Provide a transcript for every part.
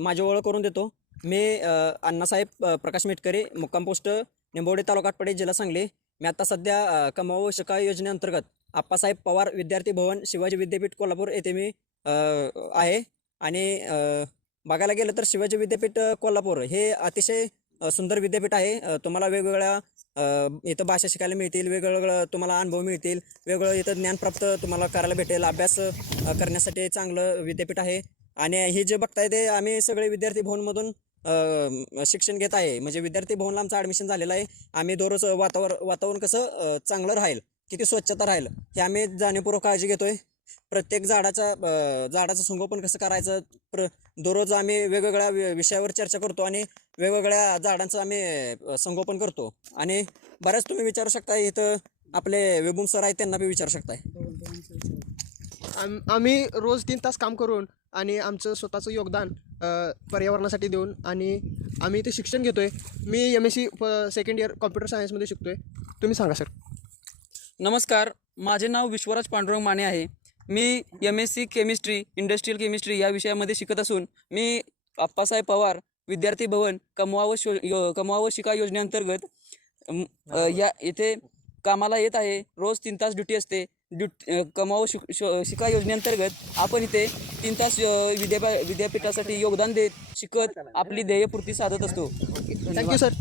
माझी ओळख करून देतो. मी अण्णासाहेब प्रकाश मेटकरी, मुक्काम पोस्ट निंबवडे, तालुका आटपाडी, जिल्हा सांगली. मी आता सध्या कमावू शका योजनेअंतर्गत आप्पासाहेब पवार विद्यार्थी भवन शिवाजी विद्यापीठ कोल्हापूर येथे मी आहे. आणि बघायला गेलं तर शिवाजी विद्यापीठ कोल्हापूर हे अतिशय सुंदर विद्यापीठ आहे. तुम्हाला वेगवेगळ्या इथं भाषा शिकायला मिळतील, वेगवेगळं तुम्हाला अनुभव मिळतील, वेगवेगळं इथं ज्ञानप्राप्त तुम्हाला करायला भेटेल. अभ्यास करण्यासाठी चांगलं विद्यापीठ आहे. आणि हे जे बघताय ते आम्ही सगळे विद्यार्थी भवनमधून शिक्षण घेत आहे. म्हणजे विद्यार्थी भवनला आमचं ॲडमिशन झालेलं आहे. आम्ही दररोज वातावरण कसं चांगलं राहील, किती स्वच्छता राहील हे आम्ही जाणीवपूर्वक काळजी घेतोय. प्रत्येक झाडाचं संगोपन कसं करायचं, दररोज आम्ही वेगवेगळ्या विषयावर चर्चा करतो आणि वेगवेगळ्या झाडांचं आम्ही संगोपन करतो. आणि बऱ्याच तुम्ही विचारू शकता, इथं आपले वेबुम सर आहेत त्यांना बी विचारू शकताय. आम्ही रोज 3 तास काम करून आणि आमचं स्वतःचं योगदान पर्यावरणासाठी देऊन आणि आम्ही इथे शिक्षण घेतो आहे. मी MSc सेकंड इयर कॉम्प्युटर सायन्समध्ये शिकतो आहे. तुम्ही सांगा सर. नमस्कार, माझे नाव विश्वराज पांडुरंग माने आहे. मी MSc केमिस्ट्री, इंडस्ट्रियल केमिस्ट्री या विषयामध्ये शिकत असून मी आप्पासाहेब पवार विद्यार्थी भवन कमवावं शिका योजनेअंतर्गत या येथे कामाला येत आहे. रोज 3 तास ड्युटी असते. कमवावं शिका योजनेअंतर्गत आपण इथे 3 तास विद्यापीठासाठी योगदान देत शिकत आपली ध्येयपूर्ती साधत असतो. Thank you sir.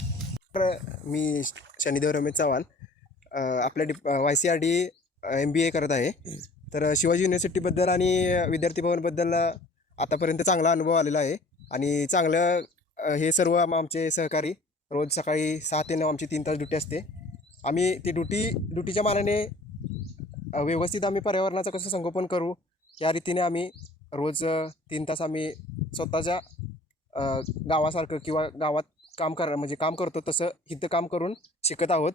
मी शनिदेव रमेश चव्हाण आपल्या YCRD MBA करत आहे. तर शिवाजी युनिव्हर्सिटीबद्दल आणि विद्यार्थी भवनबद्दल आतापर्यंत चांगला अनुभव आलेला आहे. आणि चांगलं हे सर्व आमचे सहकारी रोज सकाळी 6 ते 9 आमची 3 तास ड्युटी असते. आम्ही ती ड्युटीच्या मानाने व्यवस्थित आम्ही पर्यावरणाचं कसं संगोपन करू या रीतीने आम्ही रोज 3 तास आम्ही स्वतःच्या गावासारखं किंवा गावात काम करतो तसं इथं काम करून शिकत आहोत.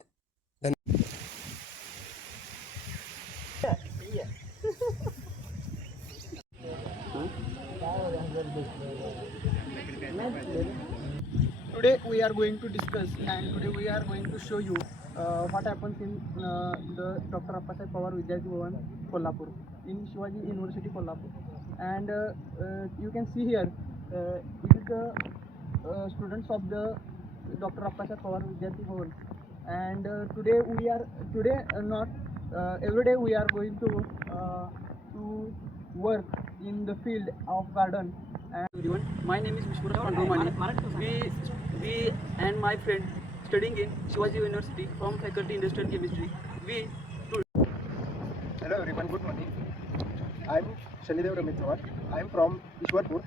Today we are going to discuss and today we are going to show you what happens in the Dr. Appasaheb Pawar Vidyarthi Bhavan, Kolhapur, in Shivaji University, Kolhapur. And you can see here, it is the students of the Dr. Appasaheb Pawar Vidyarthi Bhavan. And every day we are going to work in the field of garden. Everyone, my name is Vishwaraj Pandurmani. We and my friend studying in Shivaji University from Faculty Industrial Chemistry. Hello everyone, good morning. I am Shanidev Ramesh Chawhan. I am from Ishwarpur.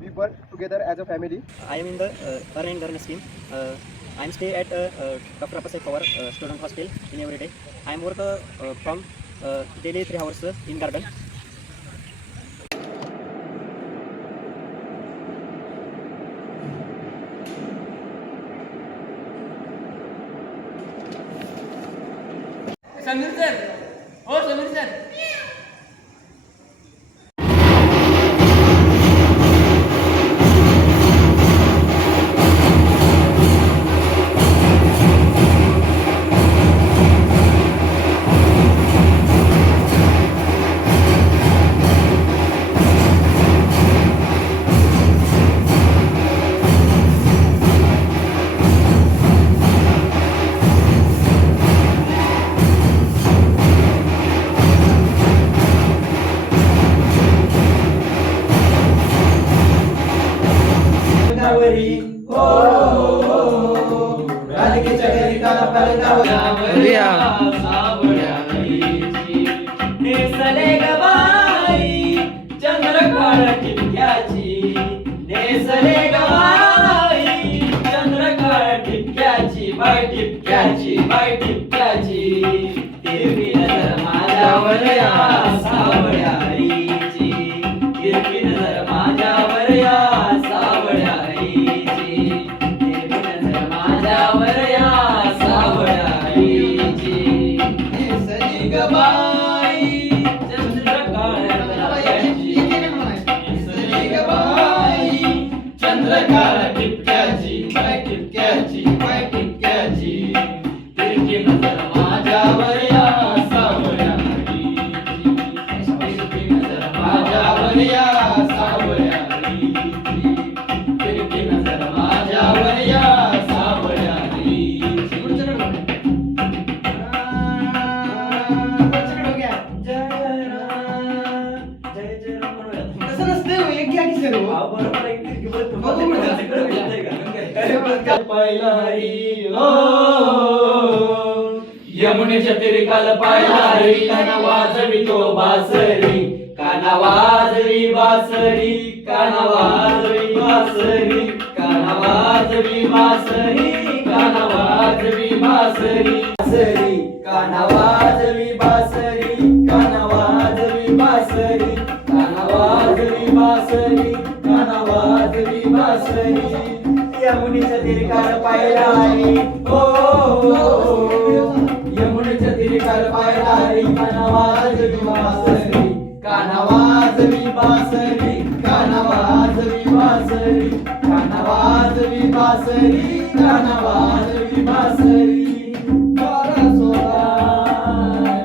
We work together as a family. I am in the earn and learn scheme. I am stay at Dr. Appasaheb Pawar student hostel in every day. I am work from daily 3 hours in garden. Sameer sir, हो Sameer sir. नेसले गवाई चंद्रकाळ टिपक्याची, नेसले गवाई चंद्रकाळ टिपक्याची, bye टिपक्याची, bye टिपक्याची. तिरकी नजर माझ्यावर या सावळ्या आईची, तिरकी नजर माझ्यावर या सावळ्या आईची, तिरकी नजर माझ्यावर या सावळ्या आईची. नेसली गवाई चंद्रकाळ टिपक्याची, नेसली गवाई चंद्रकाळ टिपक्याची, बाय टिपक्याची, बाय टिपक्याची. तिरकी नजर माझ्यावर या सावळ्या आईची, तिरकी नजर माझ्यावर या सावळ्या आईची. यमुनेच्या तिरकाल पायला रे काना वाजवितो बासरी काना वाजवी बासरी काना वाजवी बासरी काना वाजवी बासरी काना वाजवी बासरी बासरी काना वाजवी बासरी काना वाजवी बासरी काना वाजवी बासरी काना वाजवी बासरी यमुनेच्या तिरकाल पायला रे यमुनेच्या तिरकाल पायला रे काना वाजवी बासरी काना वाजवी बासरी काना वाजवी बासरी काना वाजवी बासरी काना वाजवी बासरी बारा सोळा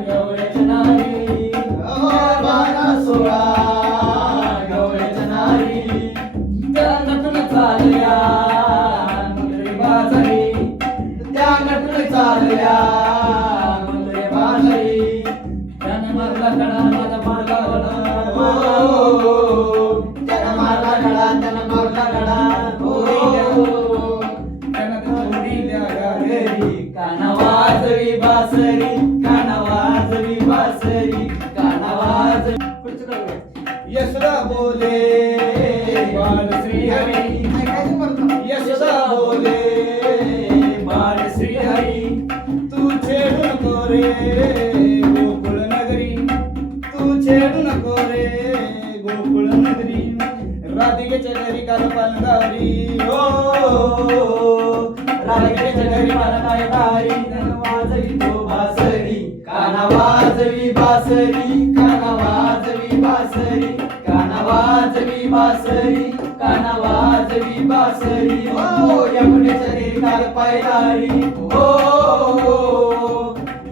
गवळ्याच्या नारी बारा सोळा गवळ्याच्या नारी त्या नटून चालल्या मुंदरे बाजारी त्या नटून चालल्या मुंदरे बाजारी त्यानं मारला कडा माझा मारला कडा त्यानं मारला कडा त्यानं मारला कडा त्यानं थोडी घरी काना वाजवी बासरी काना वाजवी बासरी काना वाजवी यशोदा बोले बाल श्री हरी यशोदा बोले बाल श्री हरी तू छेडू नको रे गोकुळ नगरी तू छेडू नको रे गोकुळ नगरी राधिकेच्या घरी काल पालगारी हो राधिकेच्या घरी पालगारी काना वाजवी तो बासरी काना वाजवी बासरी काना वाजवी बासरी काना वाजवी बासरी काना वाजवी बासरी हो यमुनेच्या तिरकाल पायदारी हो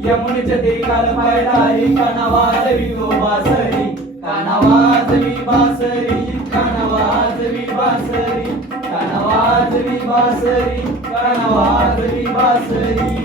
यमुनेच्या तिरकाल पायदारी काना वाजवी तो बासरी काना वाजवी बासरी काना वाजवी बासरी काना वाजवी बासरी काना वाजवी बासरी